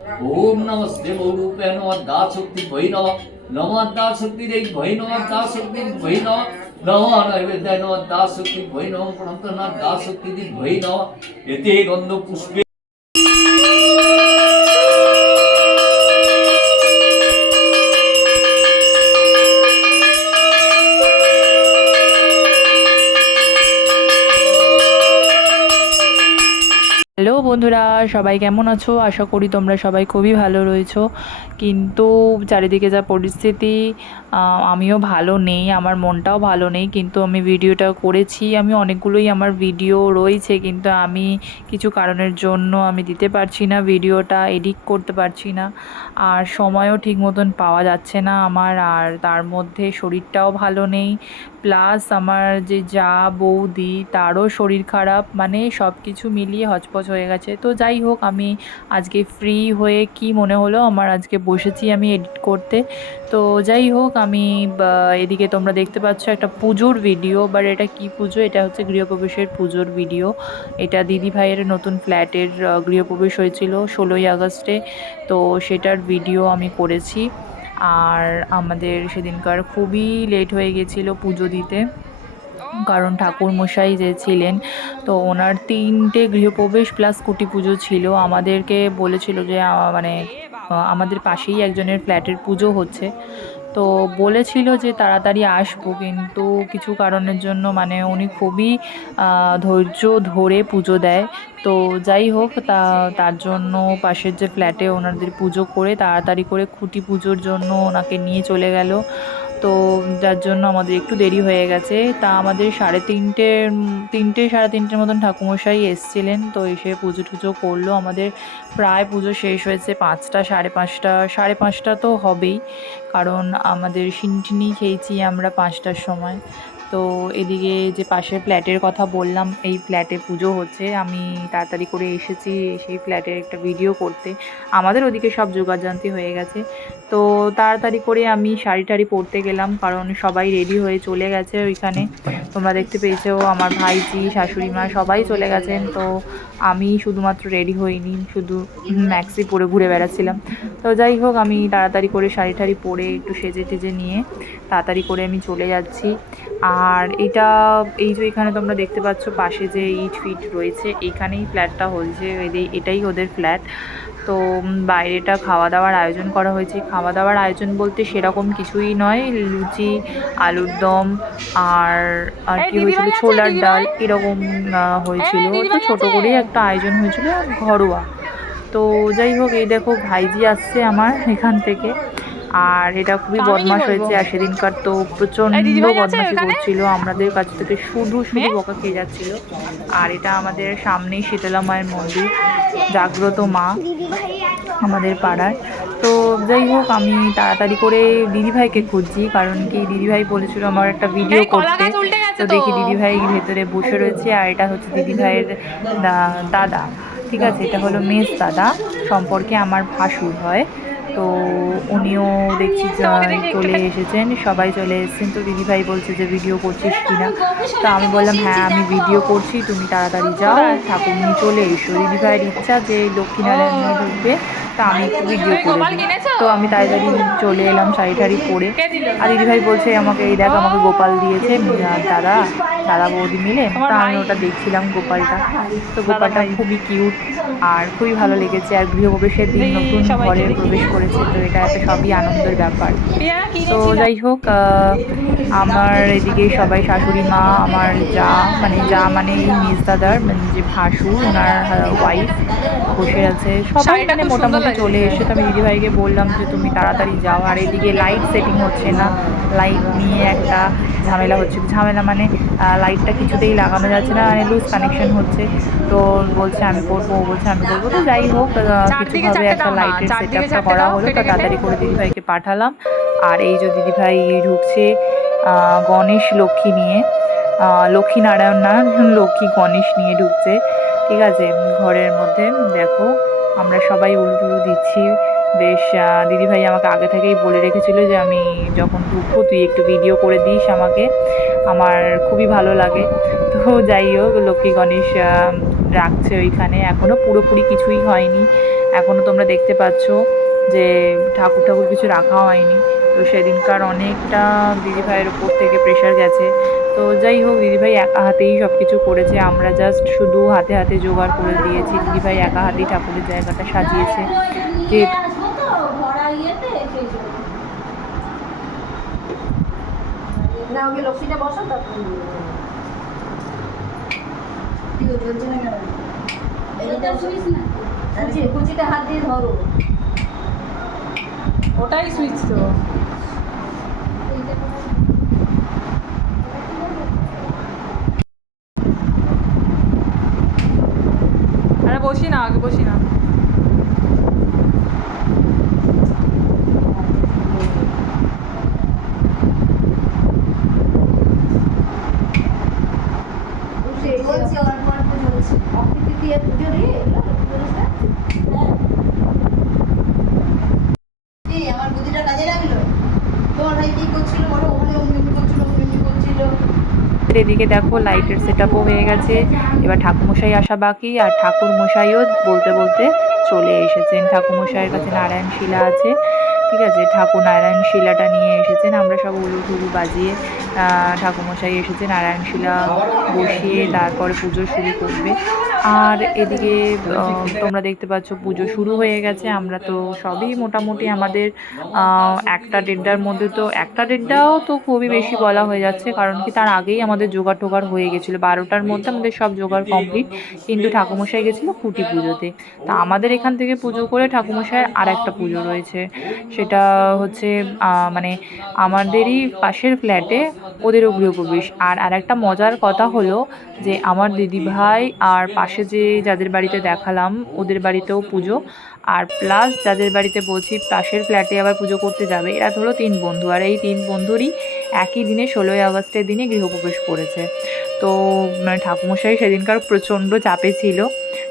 ओम नमस्ते बहुरूपे नमः शक्ति भै नमः नमः शक्ति देवी भै नमः शक्ति भै नमः नमः नैवेद्य नमः शक्ति भै नमः प्रणतनाथ शक्ति दी भै नमः एते गंध पुष्पे। হ্যালো বন্ধুরা, সবাই কেমন আছো? আশা করি তোমরা সবাই খুবই ভালো রয়েছো। কিন্তু চারিদিকে যা পরিস্থিতি, আমিও ভালো নেই, আমার মনটাও ভালো নেই। কিন্তু আমি ভিডিওটা করেছি, আমি অনেকগুলোই আমার ভিডিও রয়েছে, কিন্তু আমি কিছু কারণের জন্য আমি দিতে পারছি না, ভিডিওটা এডিট করতে পারছি না, আর সময়ও ঠিক মতন পাওয়া যাচ্ছে না আমার। আর তার মধ্যে শরীরটাও ভালো নেই, প্লাস আমার যে যা বৌদি তারও শরীর খারাপ, মানে সব কিছু মিলিয়ে হচপচ হয়ে গেছে। তো যাই হোক, আমি আজকে ফ্রি হয়ে কি মনে হলো আমার, আজকে বসেছি আমি এডিট করতে। তো যাই হোক, আমি এদিকে তোমরা দেখতে পাচ্ছ একটা পুজোর ভিডিও, বাট এটা কি পুজো, এটা হচ্ছে গৃহপ্রবেশের পুজোর ভিডিও। এটা দিদি ভাইয়ের নতুন ফ্ল্যাটের গৃহপ্রবেশ হয়েছিল 16ই আগস্টে, তো সেটার ভিডিও আমি করেছি। আর আমাদের সেদিনকার খুবই লেট হয়ে গেছিলো পুজো দিতে, কারণ ঠাকুরমশাই যে ছিলেন, তো ওনার 3টে গৃহপ্রবেশ প্লাস কুটি পুজো ছিল। আমাদেরকে বলেছিল যে মানে আমাদের পাশেই একজনের ফ্ল্যাটের পুজো হচ্ছে, তো বলেছিল যে তাড়াতাড়ি আসবো, কিন্তু কিছু কারণের জন্য মানে উনি খুবই ধৈর্য ধরে পুজো দেয়। তো যাই হোক, তার জন্য পাশের যে ফ্ল্যাটে ওনাদের পুজো করে তাড়াতাড়ি করে খুঁটি পুজোর জন্য ওনাকে নিয়ে চলে গেল। তো যার জন্য আমাদের একটু দেরি হয়ে গেছে। তা আমাদের সাড়ে তিনটের মতন ঠাকুমশাই এসছিলেন, তো এসে পুজো টুজো করলো। আমাদের প্রায় পুজো শেষ হয়েছে 5টা, সাড়ে পাঁচটা তো হবেই, কারণ আমাদের সিনটিনি খেয়েছি আমরা 5টার সময়। তো এদিকে যে পাশের ফ্ল্যাটের কথা বললাম, এই ফ্ল্যাটে পুজো হচ্ছে, আমি তাড়াতাড়ি করে এসেছি সেই ফ্ল্যাটের একটা ভিডিও করতে। আমাদের ওদিকে সব জোগাড়যন্ত্রী হয়ে গেছে, তো তাড়াতাড়ি করে আমি শাড়ি টাড়ি পরতে গেলাম, কারণ সবাই রেডি হয়ে চলে গেছে ওইখানে। তোমরা দেখতে পেয়েছো আমার ভাইজি, শাশুড়ি মা সবাই চলে গেছেন, তো আমি শুধুমাত্র রেডি হইনি, শুধু ম্যাক্সি পরে ঘুরে বেড়াচ্ছিলাম। তো যাই হোক, আমি তাড়াতাড়ি করে শাড়ি টাড়ি পরে একটু সেজে টেজে নিয়ে তাড়াতাড়ি করে আমি চলে যাচ্ছি। আর এই যে এখানে তোমরা দেখতে পাচ্ছ পাশে যে ইট ফিট রয়েছে, এইখানেই ফ্ল্যাটটা হয়েছে, এটাই ওদের ফ্ল্যাট। তো বাইরেটা খাওয়া দাওয়ার আয়োজন করা হয়েছে। খাওয়া দাওয়ার আয়োজন বলতে সেরকম কিছুই নয়, লুচি, আলুর দম আর কি হয়েছিল, ছোলার ডাল, এরকম হয়েছিল। তো ছোটো করেই একটা আয়োজন হয়েছিল, ঘরোয়া। তো যাই হোক, এই দেখো ভাইজি আসছে আমার এখান থেকে, আর এটা খুবই বদমাশ হয়েছে। আর সেদিনকার তো প্রচণ্ড বদমাশি করছিল, আমাদের কাছ থেকে শুধু বকা খেয়ে যাচ্ছিল। আর এটা আমাদের সামনেই শীতলা মায়ের মন্দির, জাগ্রত মা আমাদের পাড়ার। তো যাই হোক, আমি তাড়াতাড়ি করে দিদিভাইকে খুঁজছি, কারণ কি দিদিভাই বলেছিল আমার একটা ভিডিও করতে। তো দেখি দিদিভাই ভেতরে বসে রয়েছে, আর এটা হচ্ছে দিদিভাইয়ের দাদা, ঠিক আছে, এটা হলো মেজ দাদা, সম্পর্কে আমার ভাসুর হয়। তো উনিও দেখছি চলে এসেছেন, সবাই চলে এসেছেন। তো দিদিভাই বলছে যে ভিডিও করছিস কিনা, তো আমি বললাম হ্যাঁ আমি ভিডিও করছি, তুমি তাড়াতাড়ি যাও, ঠাকুর নিয়ে চলে এসো। দিদিভাইয়ের ইচ্ছা যে লক্ষ্মীনারায়ণ ঢুকবে, তা আমি একটু ভিডিও করে দিই। তো আমি তাড়াতাড়ি চলে এলাম শাড়ি টাড়ি পরে। আর দিদিভাই বলছে আমাকে, এই দেখ আমাকে গোপাল দিয়েছে দাদা বৌদি মিলে। তো আমি ওটা দেখছিলাম গোপালটা, তো গোপালটা খুবই কিউট আর খুবই ভালো লেগেছে। আর গৃহপ্রবেশের দিন নতুন ঘরে প্রবেশ করেছে, তো এটা একটা সবই আনন্দের ব্যাপার। তো যাই হোক, আমার এদিকে সবাই, শাশুড়ি মা, আমার যা মানে মেজ দাদার মানে যে ভাসুর, ওনার ওয়াইফ বসে আছে, সবাই মানে মোটামুটি চলে এসে। তো আমি দিদিভাইকে বললাম যে তুমি তাড়াতাড়ি যাও। আর এদিকে লাইট সেটিং হচ্ছে না, লাইট নিয়ে একটা ঝামেলা হচ্ছে। ঝামেলা মানে লাইটটা কিছুতেই লাগানো যাচ্ছে না, মানে লুজ কানেকশন হচ্ছে। তো বলছে আমি করবো, ও বলছে আমি করবো। তো যাই হোক, কিছুভাবে একটা লাইটের সেট আপটা করা হলো, তো তাড়াতাড়ি করে দিদিভাইকে পাঠালাম। আর এই যে দিদিভাই ঢুকছে গণেশ লক্ষ্মী নিয়ে, লক্ষ্মীনারায়ণ না, লক্ষ্মী গণেশ নিয়ে ঢুকছে, ঠিক আছে, ঘরের মধ্যে। দেখো আমরা সবাই উলুটুলু দিচ্ছি বেশ। দিদিভাই আমাকে আগে থেকেই বলে রেখেছিল যে আমি যখন ঢুকবো তুই একটু ভিডিও করে দিস আমাকে, আমার খুবই ভালো লাগে। তো যাই হোক, লক্ষ্মী গণেশ রাখছে ওইখানে, এখনও পুরোপুরি কিছুই হয়নি, এখনও তোমরা দেখতে পাচ্ছ যে ঠাকুর ঠাকুর কিছু রাখা হয়নি। তো সেদিনকার অনেকটা দিদিভাইয়ের ওপর থেকে প্রেশার গেছে। তো যাই হোক, দিদিভাই একা হাতেই সব কিছু করেছে, আমরা জাস্ট শুধু হাতে হাতে জোগাড় করে দিয়েছি। দিদিভাই একা হাতেই ঠাকুরের জায়গাটা সাজিয়েছে। যেহেতু লক্ষ্মীটা বসো তখন কুচিটা হাত দিয়ে ধরো, ওটাই সুইচ তো। আরে বসি না, আগে বসি না। জ্বলছে, অল্প অল্প জ্বলছে। অকৃতি দিয়ে পুজো রে আমার বুদ্ধিটা কাজে লাগলো। তোমার ভাই কি করছিল বলো, ওখানে অমনি করছিল, অমনি করছিল। এদিকে দেখো লাইটের সেট আপও হয়ে গেছে, এবার ঠাকুরমশাই আসা বাকি। আর ঠাকুর মশাইও বলতে বলতে চলে এসেছেন। ঠাকুরমশাইয়ের কাছে নারায়ণ শিলা আছে, ঠিক আছে, ঠাকুর নারায়ণ শিলাটা নিয়ে এসেছেন। আমরা সব উলু টুলু বাজিয়ে ঠাকুরমশাই এসেছে নারায়ণ শিলা বসিয়ে তারপরে পুজো শুরু করবে। আর এদিকে তোমরা দেখতে পাচ্ছ পুজো শুরু হয়ে গেছে। আমরা তো সবই মোটামুটি আমাদের 1টা-1.5টার মধ্যে, তো 1টা-1.5টাও তো খুবই বেশি বলা হয়ে যাচ্ছে, কারণ কি তার আগেই আমাদের জোগাড় টোগাড় হয়ে গেছিলো। 12টার মধ্যে আমাদের সব জোগাড় কমপ্লিট, কিন্তু ঠাকুরমশাই গেছিলো খুঁটি পুজোতে। তা আমাদের এখান থেকে পুজো করে ঠাকুরমশাইয়ের আর একটা পুজো রয়েছে, সেটা হচ্ছে মানে আমাদেরই পাশের ফ্ল্যাটে ওদেরও গৃহপ্রবেশ। আর একটা মজার কথা হলো যে আমার দিদিভাই আর পাশে যে যাদের বাড়িতে দেখালাম ওদের বাড়িতেও পুজো, আর প্লাস যাদের বাড়িতে বলছি পাশের ফ্ল্যাটে আবার পুজো করতে যাবে, এরা হলো 3 বন্ধু। আর এই 3 বন্ধুরই একই দিনে 16ই আগস্টের দিনে গৃহপ্রবেশ করেছে। তো ঠাকুরমশাই সেদিনকার প্রচণ্ড চাপে ছিল,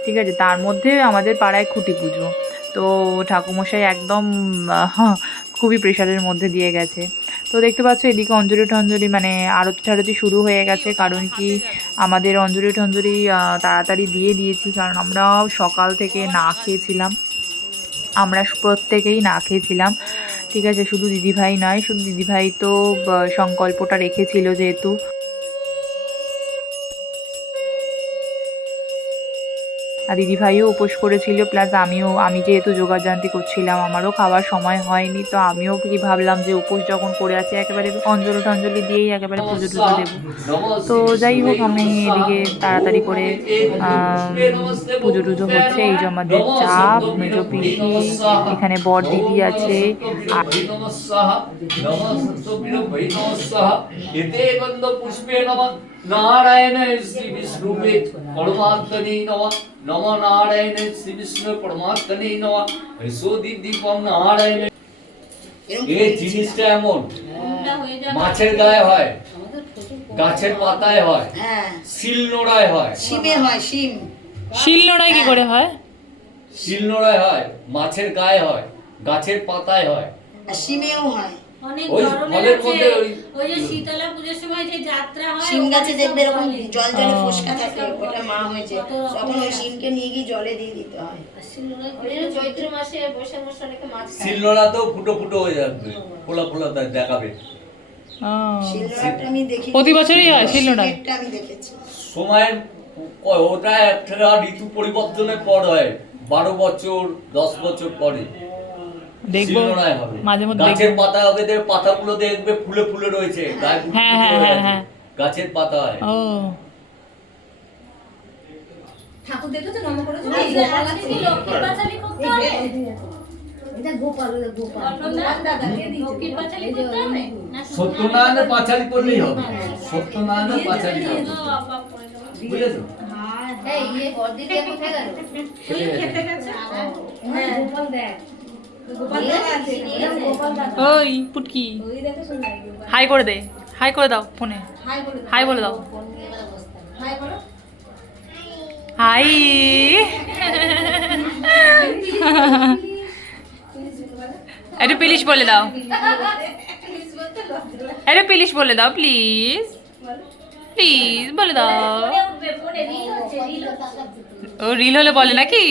ঠিক আছে। তার মধ্যে আমাদের পাড়ায় খুঁটি পুজো, তো ঠাকুরমশাই একদম খুবই প্রেশারের মধ্যে দিয়ে গেছে। তো দেখতে পাচ্ছ এদিকে অঞ্জলি টঞ্জলি মানে আরতি ঠারতি শুরু হয়ে গেছে, কারণ কি আমাদের অঞ্জলি টঞ্জলি তাড়াতাড়ি দিয়ে দিয়েছি, কারণ আমরা সকাল থেকে না খেয়েছিলাম, আমরা প্রত্যেকেই না খেয়েছিলাম, ঠিক আছে। শুধু দিদিভাই নয়, শুধু দিদিভাই তো সংকল্পটা রেখেছিল যেহেতু। আর দিদিভাইও উপোস করেছিল, প্লাস আমি যেহেতু যোগাযান্তি করছিলাম, আমারও খাওয়ার সময় হয়নি। তো আমিও কি ভাবলাম যে উপোস যখন করে আছি একেবারে অঞ্জলি টঞ্জলি দিয়েই একেবারে পুজো টুজো দেবো। তো যাই হোক, আমি এদিকে তাড়াতাড়ি করে পুজো টুজো হচ্ছে। এই যে আমাদের চা, মেজো পিসি, এখানে বর দিদি আছে। আর नारायण श्री विष्णुवे परमात्मने नमः। नमो नारायण श्री विष्णु परमात्मने नमः। ऐसो दीपम नारायण। এই জিনিসটা এমন মাছের গায়ে হয়, গাছের পাতায় হয়, শিল নোড়ায় হয়, শিমে হয়, শিম শিল নোড়ায় কি করে হয়? শিল নোড়ায় হয়, মাছের গায়ে হয়, গাছের পাতায় হয়, আর শিমেও হয়। অনেক ওই ধরনের ফলের আছে। মধ্যে ওই যে শীতলা পুজোর সময় যে যাত্রা হয়, শিম গাছে দেখবে এরকম জল জলে ও। ফোসকা থাকে, ওটা মা হয়েছে, তখন ওই শিমকে নিয়ে গিয়ে জলে দিয়ে দিতে হয়। ওই যে চৈত্র মাসে বৈশাখ মাসে অনেকে মাছ খায়। শিল নোড়াতেও ফুটো ফুটো হয়ে যাবে, ফোলা ফোলা দেখাবে। শিলনোড়াটা আমি দেখি, প্রতি বছরই হয় শিলনোড়া? শিলনোড়াটা আমি দেখেছি। সময়ের ওটা একটা ঋতু পরিবর্তনের পর হয়, 12 বছর 10 বছর পরে দেখবো শিলনোড়ায় হবে। মাঝে মধ্যে গাছের দেখবো। পাতা হবে, পাতাগুলো দেখবে ফুলে ফুলে রয়েছে, গায়ে ফুল হ্যাঁ, ফুল হ্যাঁ, হয়ে হ্যাঁ, আছে। হ্যাঁ। গাছের পাতা হয়। ও ঠাকুর দেখেছো নম করেছো? আজকে কি লক্ষ্মীর পাঁচালী করতে হবে? এটা গোপাল, ওটা গোপাল। লক্ষ্মীর পাঁচালী করতে হবে? না সত্যনারায়ণের পাঁচালী করলেই হবে, সত্যনারায়ণের পাঁচালী হবে, বাবা করে দেবো। বুঝেছো? এই ইয়ে বর্দিটা কোথায় গেল? খেতে গেছে। হ্যাঁ। গোপাল দেখ, গোপাল দাদা আছে। গোপাল দেখ। ওই পুটকি হাই করে দে, হাই করে দাও ফোনে, হাই বলে দাও, হাই বলো। হাই। একটু প্লিজ বলে দাও, একটু প্লিজ বলে দাও, প্লিজ প্লিজ বলে দাও। ফোনে উঠবে, ফোনে রিল হচ্ছে, রিল হচ্ছে। ও রিল হলে বলে নাকি?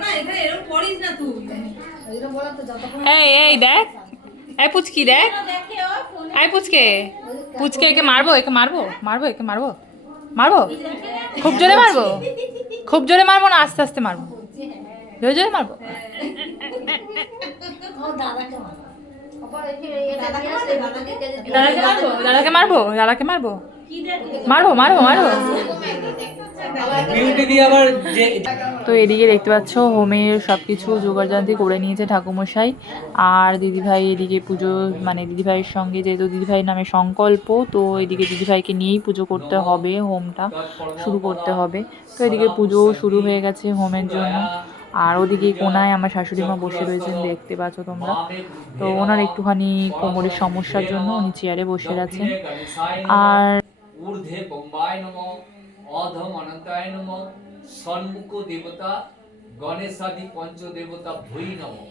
না এখানে এরকম করিস না তুই ওই জন্য বললাম তো যতক্ষণ এই দেখ, এই পুচকি দেখ, দেখে ও ফোনে এই পুচকে, পুচকে একে মারবো, একে মারবো, মারবো, একে মারবো, মারবো, খুব জোরে মারবো, খুব জোরে মারবো না আস্তে আস্তে মারবো, জোরে জোরে মারবো। ও দাদাকে মারো। আবার এই যে দাদাকে দাদাকে মারবে, দাদাকে মারবো, দাদাকে মারবো, দাদাকে মারবো, কি দেখে মারবো, মারবো, মারবো। বিউটি দিয়ে আবার যে তো এদিকে দেখতে পাচ্ছ হোমের সব কিছু জোগাড়যন্ত্র করে নিয়েছে ঠাকুমশাই, আর দিদিভাই এদিকে পুজো মানে দিদিভাইয়ের সঙ্গে, যেহেতু দিদিভাইয়ের নামে সংকল্প, তো এদিকে দিদিভাইকে নিয়েই পুজো করতে হবে, হোমটা শুরু করতে হবে। তো এদিকে পুজো শুরু হয়ে গেছে হোমের জন্য। আর ওদিকে কোনায় আমার শাশুড়ি মা বসে রয়েছেন, দেখতে পাচ্ছ তোমরা। তো ওনার একটুখানি কোমরের সমস্যার জন্য উনি চেয়ারে বসে আছেন। আর ঊর্ধ্বে বোম্বায় নমঃ, অধম অনন্তায় নমঃ, সন্মুখ দেবতা গণেশাদি পঞ্চদেবতা ভৈ নমঃ।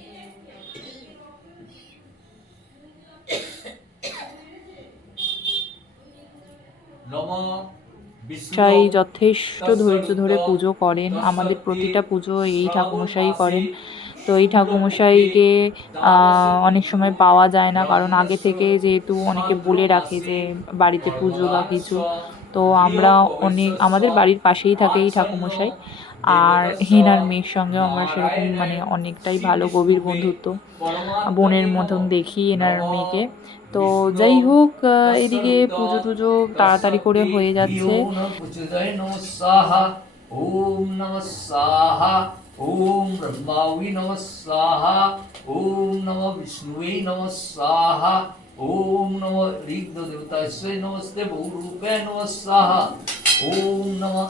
নমঃ মশাই যথেষ্ট ধৈর্য ধরে পুজো করেন, আমাদের প্রতিটা পুজো এই ঠাকুমশাই করেন। তো এই ঠাকুমশাইকে অনেক সময় পাওয়া যায় না, কারণ আগে থেকে যেহেতু অনেকে বলে রাখে যে বাড়িতে পুজো বা কিছু, তো আমরা আমাদের বাড়ির পাশেই থাকে এই ঠাকুমশাই। আর হেনার মেয়ের সঙ্গেও আমরা সেরকম মানে অনেকটাই ভালো গভীর বন্ধুত্ব, বোনের মতন দেখি এনার মেয়েকে। তো যাই হোক, এদিকে পুজো টুজো তাড়াতাড়ি করে হয়ে যাচ্ছে। ওম নমঃ পুজোদয় নমঃ স্বাহা, ওম নমঃ স্বাহা, ওম ব্রহ্মাবৈ নমঃ স্বাহা, ওম নমঃ বিষ্ণুবৈ নমঃ স্বাহা, ওম নমঃ ঋগ্ধ দেবতাস্যৈ নমস্তে বহুরূপে নমঃ স্বাহা, ওম নমঃ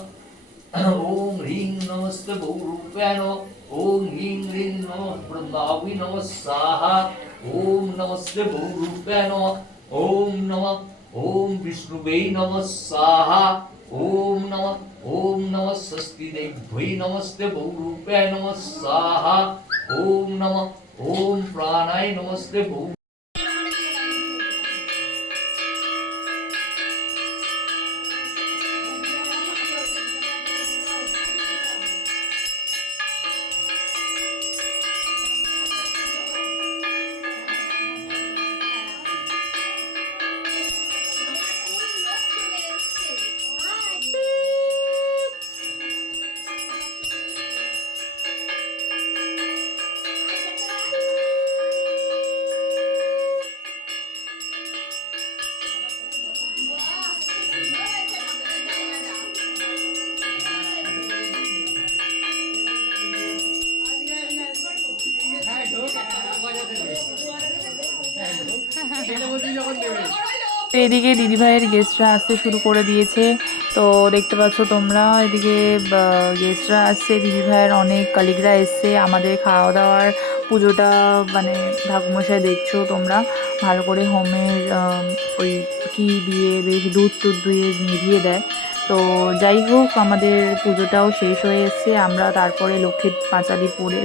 ওম হ্রিং নমস্তে বহুরূপে নমঃ, ওম হ্রিং হ্রিং নমঃ ব্রহ্মাবৈ নমঃ স্বাহা, ওম নমস্তে বহুরূপে নমঃ, ওম নমঃ ওম বিষ্ণুবৈ নমঃ স্বাহা, ওম নমঃ ষষ্ঠী দেবৈ নমস্তে বহুরূপে নমঃ স্বাহা, ওম নমঃ ওম প্রাণায় নমস্তে বহু। তো এদিকে দিদিভাইয়ের গেস্টরা আসতে শুরু করে দিয়েছে। তো দেখতে পাচ্ছ তোমরা, এদিকে গেস্টরা আসছে, দিদিভাইয়ের অনেক কলিগরা এসছে আমাদের খাওয়া দাওয়ার পুজোটা মানে ঠাকুমশাই দেখছো তোমরা ভালো করে হোমের ওই কি দিয়ে বেশ দুধ টুধ দিয়ে নিভিয়ে দেয়। তো যাই হোক, আমাদের পুজোটাও শেষ হয়ে এসছে। আমরা তারপরে লক্ষ্মীর পাঁচালি পড়ে,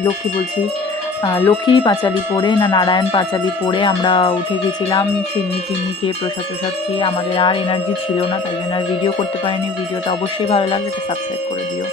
লক্ষ্মীর পাঁচালি পড়ে না নারায়ণ পাঁচালি পড়ে আমরা উঠে গেছিলাম। সিন্নি টিন্নি খেয়ে প্রসাদ খেয়ে আমাদের আর এনার্জি ছিল না, তাই জন্য আর ভিডিও করতে পারিনি। ভিডিওটা অবশ্যই ভালো লাগলে সাবস্ক্রাইব করে দিও।